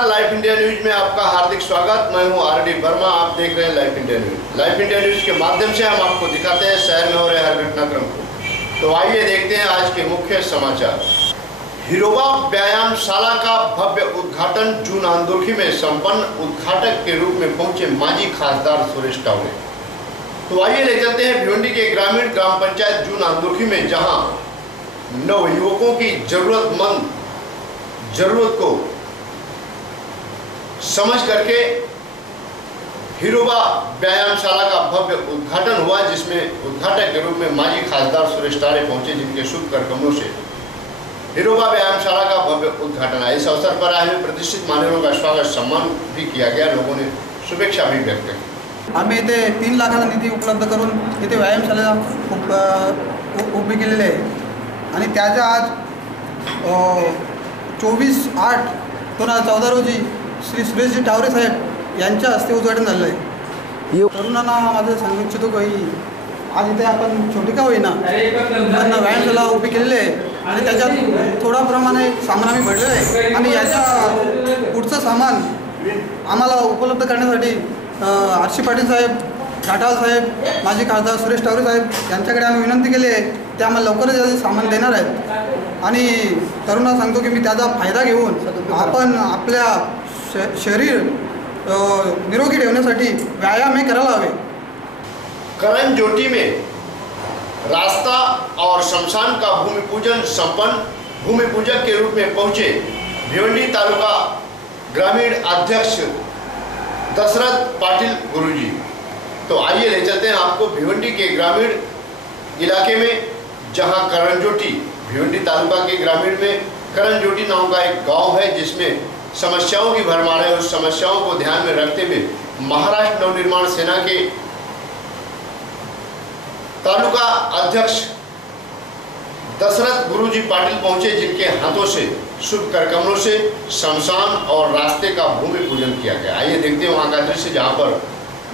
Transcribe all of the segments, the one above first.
नमस्कार, life India news में आपका हार्दिक स्वागत। मैं हूं आर डी वर्मा। आप देख रहे हैं life India news. Life India news के माध्यम से हम आपको दिखाते हैं शहर में हो रहे हर घटनाक्रम को। तो आइए देखते हैं आज के मुख्य समाचार। हिरोबा व्यायामशाला का भव्य उद्घाटन जून आंदोलखी में संपन्न। उद्घाटक के रूप में पहुंचे माजी खासदार सुरेश टावरे। तो आइए ले चलते हैं भिवंडी के ग्रामीण ग्राम पंचायत जून आंदोलखी में, जहां नवयुवकों की जरूरत को समझ करके हिरोबा व्यायामशाला का भव्य उद्घाटन हुआ, जिसमें उद्घाटक के रूप में माजी खासदार सुरेश टावरे पहुंचे, जिनके शुभ करकमों से हिरोबा व्यायामशाला का भव्य उद्घाटन है। इस अवसर पर आए हुए प्रतिष्ठित मान्यवरों का स्वागत सम्मान भी किया गया। लोगों ने शुभेच्छा भी व्यक्त की। आम्ही इथे 3 लाखाचा निधी उपलब्ध करून इथे व्यायामशाला उभी केलेली आहे आणि त्याच्या आज 24/8/2014 रोजी श्री सुरेशजी टावरे साहेब यांच्या हस्ते उद्घाटन झालेलं आहे। तरुणांना माझं सांगू इच्छितो की आज इथे आपण छोटी का होईना पण व्यायामशाला उभी केलेली आहे आणि त्याच्यात थोडा प्रमाणे सामान आम्ही भरलेलं आहे आणि याच्या पुढचं सामान आम्हाला उपलब्ध करण्यासाठी आरशी पाटील साहेब, घाटाल साहेब, माजी खासदार सुरेश टावरे साहेब यांच्याकडे आम्ही विनंती केली आहे, ते आम्हाला लवकरच याचे सामान देणार आहेत। आणि तरुणांना सांगतो की मी त्याचा फायदा घेऊन आपण आपल्या शरीर निरोगी ठेवण्यासाठी व्यायाम हे करायला हवे। करण ज्योति में रास्ता और शमशान का भूमि पूजन संपन्न। भूमि पूजक के रूप में पहुंचे भिवंडी तालुका ग्रामीण अध्यक्ष दशरथ पाटिल गुरुजी। तो आइए ले चलते हैं आपको भिवंडी के ग्रामीण इलाके में, जहां करण ज्योति, भिवंडी तालुका के ग्रामीण में करण ज्योति नाम का एक गांव है, जिसमें समस्याओं की भरमार है। उस समस्याओं को ध्यान में रखते हुए महाराष्ट्र नवनिर्माण सेना के तालुका अध्यक्ष दशरथ गुरुजी पाटिल पहुंचे, जिनके हाथों से शुभ करकमों से शमशान और रास्ते का भूमि पूजन किया गया। आइए देखते हैं वहां का दृश्य, जहां पर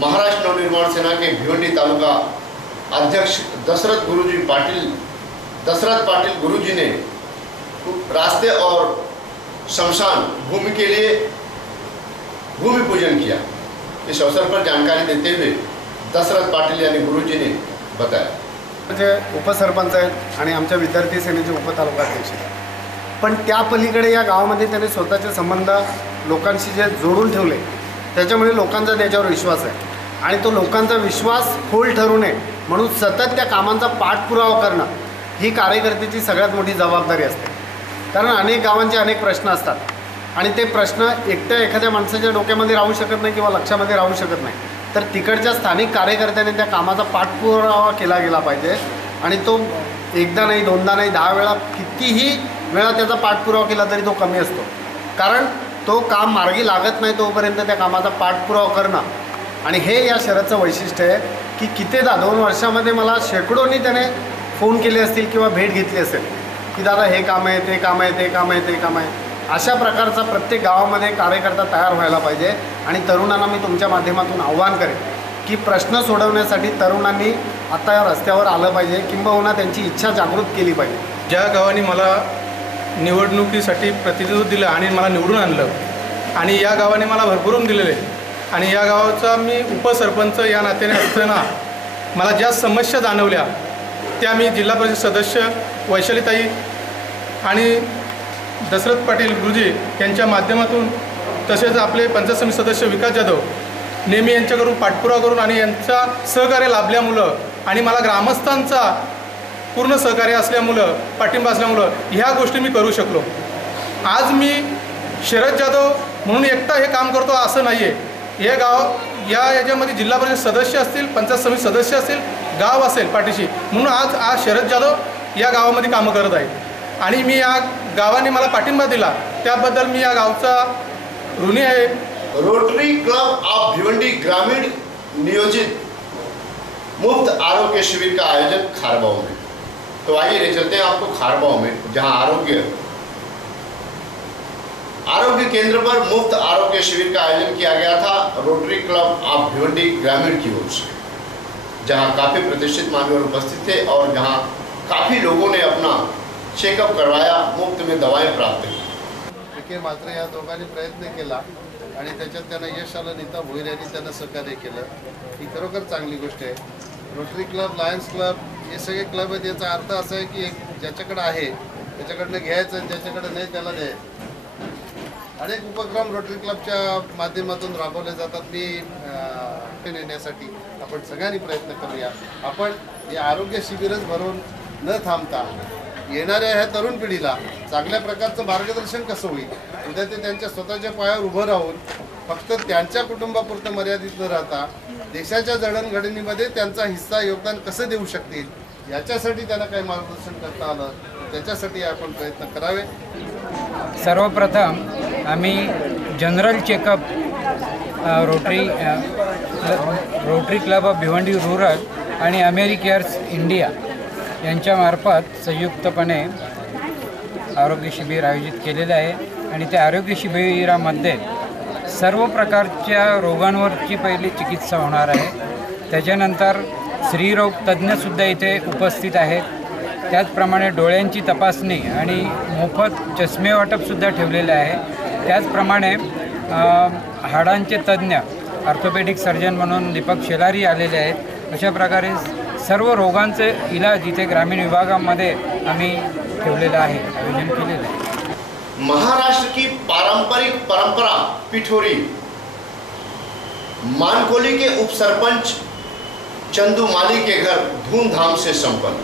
महाराष्ट्र नवनिर्माण सेना के भिवंडी तालुका अध्यक्ष दशरथ पाटिल गुरुजी ने रास्ते और शमशान भूमि के लिए भूमि पूजन किया। इस अवसर पर जानकारी देते हुए दशरथ पाटिल यानी गुरुजी ने बताया। म्हणजे उपसरपंच आहेत आणि आमच्या विद्यार्थी सेनेचे उपतालुकाध्यक्ष, पण त्या पलीकडे या गावामध्ये त्यांनी स्वतःचे संबंध लोकांशी जे जोडून ठेवले, त्याच्यामुळे लोकांचा त्याच्यावर विश्वास आहे आणि तो लोकांचा विश्वास फोल ठरू नये म्हणून सतत त्या कामांचा पाठपुरावा करणं ही कार्यकर्त्याची सगळ्यात मोठी जबाबदारी असते। कारण अनेक गावांचे अनेक प्रश्न असतात आणि ते प्रश्न एकट्या एखाद्या माणसाच्या डोक्यामध्ये राहू शकत नाही किंवा लक्षामध्ये राहू शकत नाही, तर तिकडच्या स्थानिक कार्यकर्त्याने त्या कामाचा पाठपुरावा केला गेला पाहिजे आणि तो एकदा नाही, दोनदा नाही, 10 वेळा, कितीही वेळा त्याचा पाठपुरावा केला तरी तो कमी असतो। कारण तो काम मार्गी लागत नाही तोपर्यंत त्या कामाचा पाठपुरावा करणं, आणि हे या शहराचं वैशिष्ट्य आहे की कितीदा 2 वर्षामध्ये मला शेकडोनी त्याने फोन केले असतील किंवा भेट घेतली असेल की दादा हे काम आहे, ते काम आहे, ते काम आहे, ते काम आहे। अशा प्रकारचा प्रत्येक गावामध्ये कार्यकर्ता तयार व्हायला पाहिजे आणि तरुणांना मी तुमच्या माध्यमातून आव्हान करेन की प्रश्न सोडवण्यासाठी तरुणांनी आता या रस्त्यावर आलं पाहिजे, किंबहुना त्यांची इच्छा जागृत केली पाहिजे। ज्या गावाने मला निवडणुकीसाठी प्रतिनिधित्व दिलं आणि मला निवडून आणलं आणि या गावाने मला भरभरून दिलेले आणि या गावाचा मी उपसरपंच या नात्याने असताना मला ज्या समस्या जाणवल्या त्या मी जिल्हा परिषद सदस्य वैशालीताई आणि दशरथ पाटील गुरुजी यांच्या माध्यमातून, तसेच आपले पंचायत समिती सदस्य विकास जाधव नेहमी यांच्याकडून पाठपुरावा करून आणि यांचा सहकार्य लाभल्यामुळं आणि मला ग्रामस्थांचा पूर्ण सहकार्य असल्यामुळं, पाठिंबा असल्यामुळं ह्या गोष्टी मी करू शकलो। आज मी शरद जाधव म्हणून एकटा हे काम करतो असं नाही आहे। हे गाव याच्यामध्ये जिल्हा परिषद सदस्य असतील, पंचायत समिती सदस्य असतील, गाव असेल पाठीशी, म्हणून आज शरद जाधव या गावामध्ये कामं करत आहे आणि मी या गावाने मला पाठिंबा दिला त्याबद्दल मी या गावचा ऋणी आहे। रोटरी क्लब ऑफ भिवंडी ग्रामीण नियोजित मुफ्त आरोग्य शिविर का आयोजन खारबाव में। तो आइए ले चलते हैं आपको खारबाव में, जहां आरोग्य केंद्र पर मुफ्त आरोग्य शिविर का आयोजन किया गया था रोटरी क्लब ऑफ भिवंडी ग्रामीण की ओर से, जहां काफ़ी प्रतिष्ठित मान्यवर उपस्थित थे और जहां काफ़ी लोगों ने अपना चेकअप करवाया, मुफ्त में दवाएं प्राप्त की। के मात्र या दोघांनी प्रयत्न केला आणि त्याच्यात त्यांना यश आलं. नीता भोईर यांनी त्यांना सहकार्य केलं. ही खरोखर चांगली गोष्ट आहे. रोटरी क्लब, लायन्स क्लब हे सगळे क्लब आहेत. याचा अर्थ असा आहे की ज्याच्याकडे आहे त्याच्याकडनं घ्यायचं आणि ज्याच्याकडे नाही त्याला द्यायचं. अनेक उपक्रम रोटरी क्लबच्या माध्यमातून राबवले जातात. मी नेण्यासाठी आपण सगळ्यांनी प्रयत्न करूया. आपण हे आरोग्य शिबिरच भरून न थांबता येणाऱ्या ह्या तरुण पिढीला चांगल्या प्रकारचं मार्गदर्शन कसं होईल, उद्या ते त्यांच्या स्वतःच्या पायावर उभं राहून फक्त त्यांच्या कुटुंबापुरतं मर्यादित न राहता देशाच्या जडणघडणीमध्ये त्यांचा हिस्सा योगदान कसं देऊ शकतील याच्यासाठी त्यांना काही मार्गदर्शन करता आलं त्याच्यासाठी आपण प्रयत्न करावे. सर्वप्रथम आम्ही general checkup rotary club of Bhiwandi rural आणि अमेरिकेअर्स इंडिया यांच्यामार्फत संयुक्तपणे आरोग्य शिबिर आयोजित केलेलं आहे. आणि त्या आरोग्य शिबिरामध्ये सर्व प्रकारच्या रोगांवरची पहिली चिकित्सा होणार आहे. त्याच्यानंतर स्त्रीरोग तज्ज्ञसुद्धा इथे उपस्थित आहेत. त्याचप्रमाणे डोळ्यांची तपासणी आणि मोफत चष्मे वाटपसुद्धा ठेवलेले आहे. त्याचप्रमाणे हाडांचे तज्ज्ञ ऑर्थोपेडिक सर्जन म्हणून दीपक शेलारी आलेले आहेत. अशा प्रकारे सर्व रोगांचे इलाज इथे ग्रामीण विभागामध्ये आम्ही ठेवलेलं आहे, आयोजन केलेलं आहे. महाराष्ट्र की पारंपरिक परंपरा पिठोरी मानकोली के उप सरपंच चंदू माली के घर धूमधाम से संपन्न.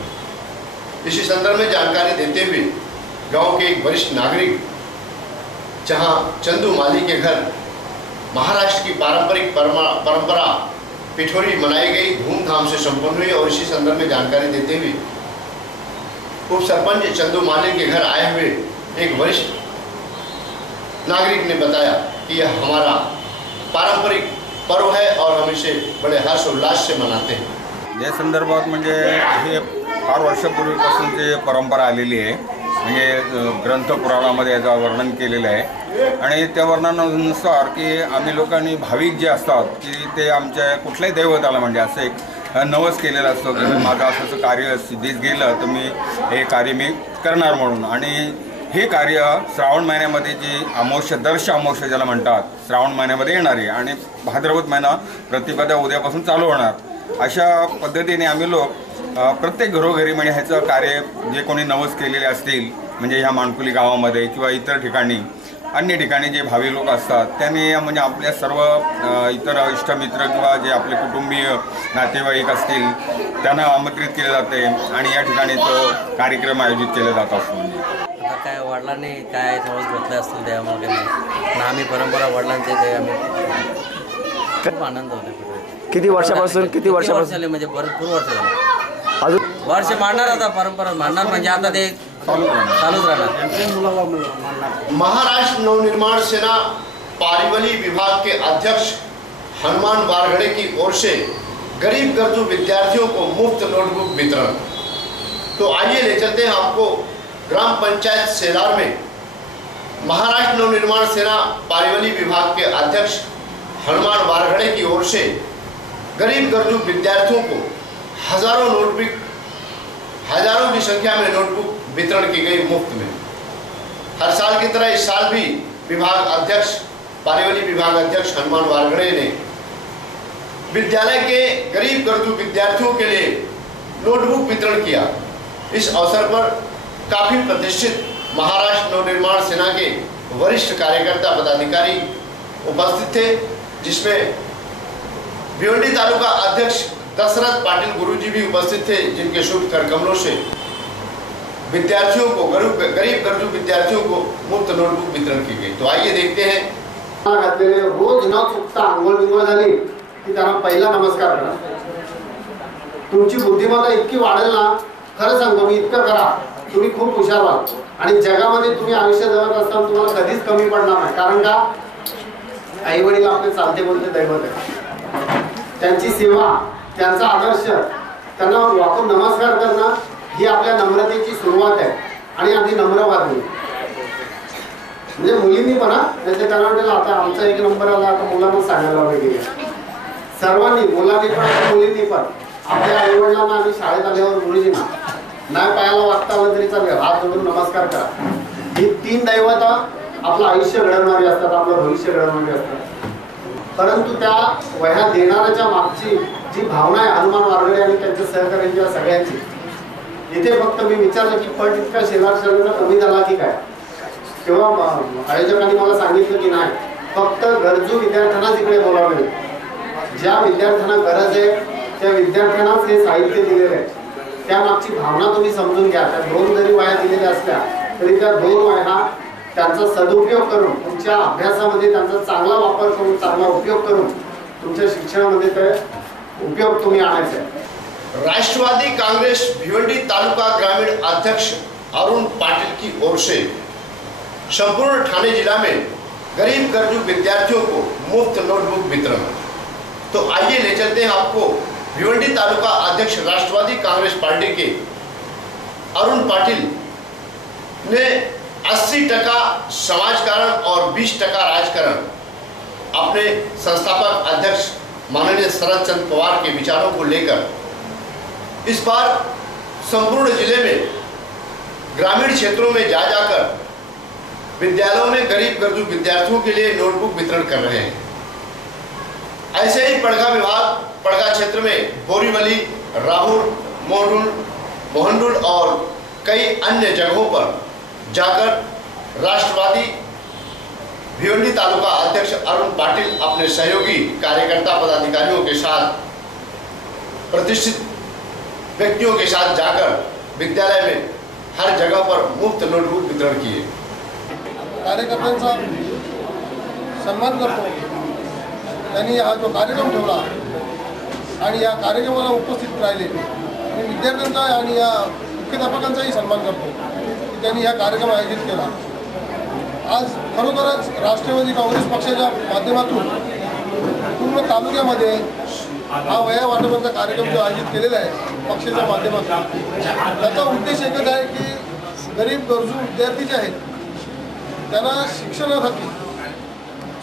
इसी संदर्भ में जानकारी देते हुए गांव के एक वरिष्ठ नागरिक, जहां चंदू माली के घर महाराष्ट्र की पारंपरिक परंपरा पिठोरी मनाई गई, धूमधाम से संपन्न हुई. और इसी संदर्भ में जानकारी देते हुए उप सरपंच चंदू माली के घर आए हुए एक वरिष्ठ नागरिक ने बताया कि यह हमारा पारंपरिक पर्व है और हम इसे बड़े हर्षोल्लास से मनाते हैं. या संदर्भात म्हणजे हे फार वर्षापूर्वीपासूनची परंपरा आलेली आहे. म्हणजे ग्रंथ पुराणामध्ये याचं वर्णन केलेलं आहे. आणि त्या वर्णनानुसार की आम्ही लोकांनी भाविक जे असतात की ते आमच्या कुठल्याही दैवताला म्हणजे असं एक नवस केलेलं असतं की माझं असं कार्य सिद्धीस गेलं तर मी हे कार्य मी करणार म्हणून. आणि हे कार्य श्रावण महिन्यामध्ये जी अमावस्या, दर्श अमावस्या ज्याला म्हणतात, श्रावण महिन्यामध्ये येणार आहे आणि भाद्रपद महिना प्रतिपदा उद्यापासून चालू होणार. अशा पद्धतीने आम्ही लोक प्रत्येक घरोघरी म्हणजे ह्याचं कार्य जे कोणी नवस केलेले असतील म्हणजे ह्या मानकुली गावामध्ये किंवा इतर ठिकाणी अन्य ठिकाणी जे भावी लोक असतात त्यांनी म्हणजे आपल्या सर्व इतर इष्टमित्र किंवा जे आपले कुटुंबीय नातेवाईक असतील त्यांना आमंत्रित केले जाते आणि या ठिकाणी तो कार्यक्रम आयोजित केले जात असतो. आता काय वडिलांनी काय समज घेतले असतील त्यामुळे आम्ही परंपरा वडिलांचे ते आम्ही खूप आनंद होतो. किती वर्षापासून म्हणजे भरपूर वर्ष झाले. अजून वर्ष मांडणार आता परंपरा मांडणार म्हणजे आता ते चालूच राहणार. महाराष्ट्र नवनिर्माण सेना पारिवली विभाग के अध्यक्ष हनुमान वारगड़े की ओर से गरीब गरजू विद्यार्थियों को मुफ्त नोटबुक वितरण. तो आइए ले चलते हैं आपको ग्राम पंचायत सेलार में महाराष्ट्र नवनिर्माण सेना पारिवली विभाग के अध्यक्ष हनुमान वारगड़े की ओर से गरीब गरजू विद्यार्थियों को हजारों की संख्या में नोटबुक वितरण की गई मुफ्त में. हर साल की तरह इस साल भी विभाग अध्यक्ष पारिवली विभाग अध्यक्ष हनुमान वारगड़े ने विद्यालय के गरीब गरजू विद्यार्थियों के लिए नोटबुक वितरण किया. इस अवसर पर काफी प्रतिष्ठित महाराष्ट्र नवनिर्माण सेना के वरिष्ठ कार्यकर्ता पदाधिकारी उपस्थित थे, जिसमें भिवंडी तालुका अध्यक्ष दशरथ पाटिल गुरुजी भी उपस्थित थे, जिनके शुभ करकमलों से विद्यार्थियों को गरीब गरजू विद्यार्थियों को मुफ्त नोटबुक वितरण की गई. तो आइए देखते हैं. रोज न चुकता आंघोळ बिंघोळ झाली की त्यांना पहिला नमस्कार करा. तुमची बुद्धिमत्ता इतकी वाढेल ना, खरं सांगतो मी, इतकं करा तुम्ही खूप हुशार व्हाल आणि जगामध्ये तुम्ही आयुष्य जगत असताना तुम्हाला कधीच कमी पडणार नाही. कारण का आई वडील आपले चालते बोलते दैवत आहे. त्यांची सेवा, त्यांचा आदर्श, त्यांना वाकून नमस्कार करणं ही आपल्या नम्रतेची सुरुवात आहे. आणि आधी नम्र वागणे म्हणजे मुलींनी पण त्याच्या त्यांना आता आमचा एक नंबर आला, आता मुलांना सांगायला वगैरे सर्वांनी, मुलांनी पण मुलींनी पण आपल्या आई वडिलांना आणि शाळेत आल्यावर गुरुजींना नाही पायाला वागता आलं तरी चालेल, हात जोडून नमस्कार करा. ही 3 दैवता आपलं आयुष्य घडवणारी असतात, आपलं भविष्य घडवणारी असतात. परंतु त्या वह्या देणाऱ्याच्या मागची जी भावना आहे हनुमान वारगडे आणि त्यांच्या सहकार्यांच्या सगळ्यांची, इथे फक्त मी विचारलं की पट इतका शेजारचा कमी झाला की काय, किंवा आयोजकांनी मला सांगितलं की नाही, फक्त गरजू विद्यार्थ्यांनाच इकडे बोलावले. ज्या विद्यार्थ्यांना गरज आहे त्या विद्यार्थ्यांनाच हे साहित्य दिलेलं आहे. त्यामागची भावना तुम्ही समजून घ्या. त्या 2 जरी वह्या दिलेल्या असल्या तरी त्या 2 वह्या त्यांचा सदुपयोग करून, तुमच्या अभ्यासामध्ये त्यांचा चांगला वापर करून, चांगला उपयोग करून तुमच्या शिक्षणामध्ये ते उपयोग तुम्ही आणायचा आहे. राष्ट्रवादी कांग्रेस भिवंडी तालुका ग्रामीण अध्यक्ष अरुण पाटिल की ओर से संपूर्ण ठाणे जिला में गरीब गरजू विद्यार्थियों को मुफ्त नोटबुक वितरण। तो आइए ले चलते हैं आपको भिवंडी तालुका अध्यक्ष राष्ट्रवादी कांग्रेस पार्टी के अरुण पाटिल ने 80% समाजकारण और 20% राजकारण अपने संस्थापक अध्यक्ष माननीय शरद चंद्र पवार के विचारों को लेकर इस बार संपूर्ण जिले में ग्रामीण क्षेत्रों में जा जाकर विद्यालयों में गरीब गरजू विद्यार्थियों के लिए नोटबुक वितरण कर रहे हैं। ऐसे ही पड़गा क्षेत्र में बोरीवली, राहुल, मोहंडुल और कई अन्य जगहों पर जाकर राष्ट्रवादी भिवंडी तालुका अध्यक्ष अरुण पाटिल अपने सहयोगी कार्यकर्ता पदाधिकारियों के साथ, प्रतिष्ठित व्यक्तियों के साथ जाकर विद्यालय में हर जगह पर मुफ्त नोटबुक वितरण किए। कार्यकर्त्यांचा सन्मान करतो। त्यांनी हा जो कार्यक्रम ठेवला आणि या कार्यक्रमाला उपस्थित राहिले आणि विद्यार्थ्यांचा आणि या मुख्याध्यापकांचाही सन्मान करतो की त्यांनी हा कार्यक्रम आयोजित केला। आज खरोखरच राष्ट्रवादी काँग्रेस पक्षाच्या माध्यमातून पूर्ण तालुक्यामध्ये हा वह्या वाटपाचा कार्यक्रम जो आयोजित केलेला आहे पक्षाच्या माध्यमातून, त्याचा उद्देश एकच आहे की गरीब गरजू विद्यार्थी जे आहेत त्यांना शिक्षणासाठी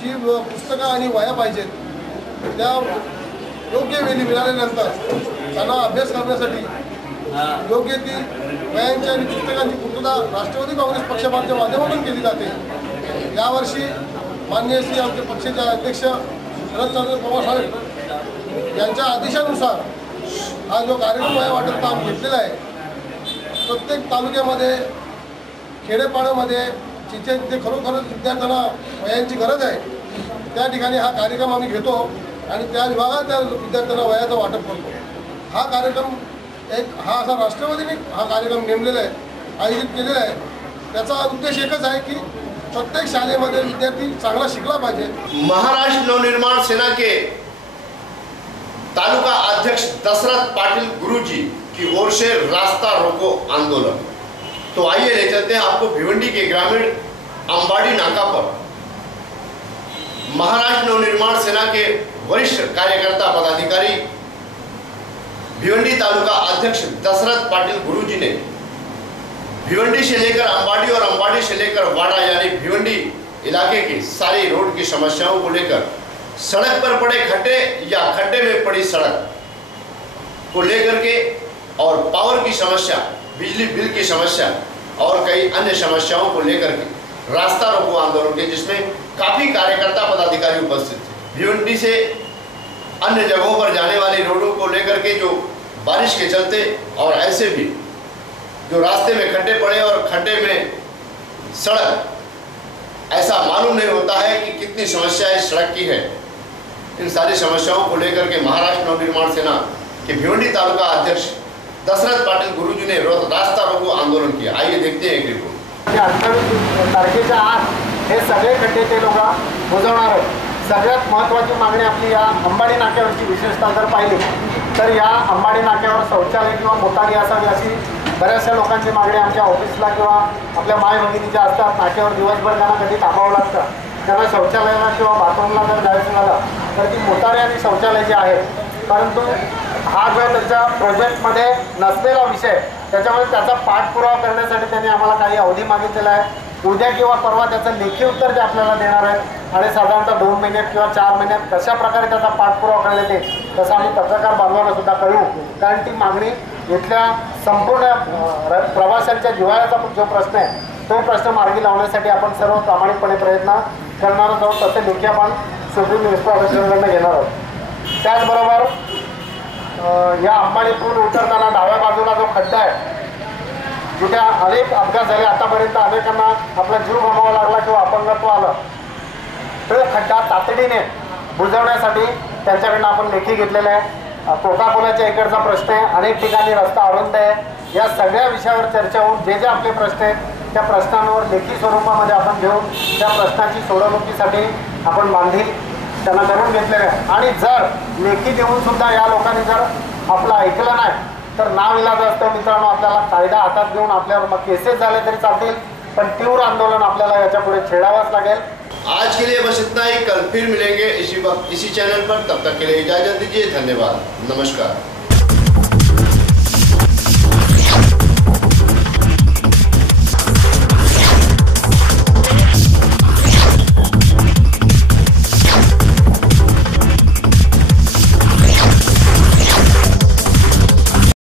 जी पुस्तकं आणि वह्या पाहिजेत त्या योग्य वेळी मिळाल्यानंतर त्यांना अभ्यास करण्यासाठी योग्य ती वह्यांची आणि पुस्तकांची पूर्तता राष्ट्रवादी काँग्रेस पक्षाच्या माध्यमातून केली जाते। यावर्षी माननीय श्री आमचे पक्षाचे अध्यक्ष शरदचंद्र पवार साहेब यांच्या आदेशानुसार हा जो कार्यक्रम वह्या वाटप काम घेतलेला आहे, प्रत्येक तालुक्यामध्ये खेडेपाड्यामध्ये जिथे जिथे खरोखरच विद्यार्थ्यांना वह्यांची गरज आहे त्या ठिकाणी हा कार्यक्रम आम्ही घेतो आणि त्या विभागात त्या विद्यार्थ्यांना वह्याचं वाटप करतो। हा कार्यक्रम हा असा राष्ट्रवादीने हा कार्यक्रम नेमलेला आहे, आयोजित केलेला आहे। त्याचा उद्देश एकच आहे की प्रत्येक शाळेमध्ये विद्यार्थी चांगला शिकला पाहिजे। महाराष्ट्र नवनिर्माण सेना के तालुका अध्यक्ष दशरथ पाटिल गुरुजी की ओर से रास्ता रोको आंदोलन। तो आइए ले चलते हैं आपको भिवंडी के ग्रामीण अंबाड़ी नाका पर महाराष्ट्र नवनिर्माण सेना के वरिष्ठ कार्यकर्ता पदाधिकारी भिवंडी तालुका अध्यक्ष दशरथ पाटिल गुरुजी ने भिवंडी से लेकर अंबाड़ी और अंबाड़ी से लेकर वाड़ा यानी भिवंडी इलाके की सारी रोड की समस्याओं को लेकर सड़क पर पड़े खड्डे या खड्डे में पड़ी सड़क को लेकर के और पावर की समस्या, बिजली बिल की समस्या और कई अन्य समस्याओं को लेकर के रास्ता रोको आंदोलन के जिसमें काफ़ी कार्यकर्ता पदाधिकारी उपस्थित थे। भिवंडी से अन्य जगहों पर जाने वाली रोडों को लेकर के जो बारिश के चलते और ऐसे भी जो रास्ते में खड्डे पड़े और खड्डे में सड़क, ऐसा मालूम नहीं होता है कि कितनी समस्या इस सड़क की है। इन सारी समस्याओं को लेकर के महाराष्ट्र नवनिर्माण सेना के भिवंडी तालुका अध्यक्ष दशरथ पाटिल गुरुजी ने रास्ता रोको आंदोलन किया। आइए देखते हैं एक रिपोर्ट। 28 तारखेच्या आत हे सगळे खड्डे ते लोक बुजवणार आहेत। सगळ्यात महत्त्वाची मागणी आपली या अंबाडी नाक्यावरची विशेषतः जर पाहिली तर या अंबाडी नाक्यावर शौचालय किंवा मोटारी असावी अशी बऱ्याचशा लोकांची मागणी आमच्या ऑफिसला किंवा आपल्या माय भगिनी ज्या असतात नाक्यावर दिवसभर त्यांना कधी थांबावं लागतं, त्यांना शौचालयाला किंवा बाथरूमला जर जायचं झालं तर ती मोटारी आणि शौचालय जे आहेत, परंतु हा जो त्यांच्या प्रोजेक्टमध्ये नसलेला विषय त्याच्यामुळे त्याचा पाठपुरावा करण्यासाठी त्यांनी आम्हाला काही अवधी मागितलेला आहे। उद्या किंवा परवा त्याचं लेखी उत्तर जे आपल्याला देणार आहेत आणि साधारणतः 2 महिन्यात किंवा 4 महिन्यात कशा प्रकारे त्याचा पाठपुरावा करण्यात येईल तसं आम्ही पत्रकार बांधवांना सुद्धा कळवू। कारण ती मागणी इथल्या संपूर्ण प्रवाशांच्या जिव्हाळ्याचा जो प्रश्न आहे तो प्रश्न मार्गी लावण्यासाठी आपण सर्व प्रामाणिकपणे प्रयत्न करणार आहोत. तसे लेखी आपण सुप्रीम म्युनिसिपल ऑफिसरकडनं घेणार आहोत. त्याचबरोबर या अंबानी पूल उतरताना डाव्या बाजूला जो खड्डा आहे, जिथे अनेक अपघात झाले, आतापर्यंत अनेकांना आपला जीव गमवावा लागला किंवा अपंगत्व आलं, तो खड्डा तातडीने बुजवण्यासाठी त्यांच्याकडनं आपण लेखी घेतलेला आहे. कोका कोलाच्या इकडचा प्रश्न आहे, अनेक ठिकाणी रस्ता अरुंद आहे. या सगळ्या विषयावर चर्चा होऊन जे आपले प्रश्न आहेत त्या प्रश्नांवर लेखी स्वरूपामध्ये आपण घेऊन त्या प्रश्नाची सोडवणुकीसाठी आपण बांधील त्यांना करून घेतलेले आहे. आणि जर लेखी देऊन सुद्धा या लोकांनी जर आपलं ऐकलं नाही तर नाविलाज असतं मित्रांनो. आपल्याला कायदा हातात घेऊन आपल्यावर केसेस झाले तरी चालतील, पण तीव्र आंदोलन आपल्याला याच्या पुढे छेडावंच लागेल. आज के लिए बस इतना ही. कल फिर मिलेंगे इसी वक्त इसी चैनल पर. तब तक के लिए इजाजत दीजिए. धन्यवाद. नमस्कार.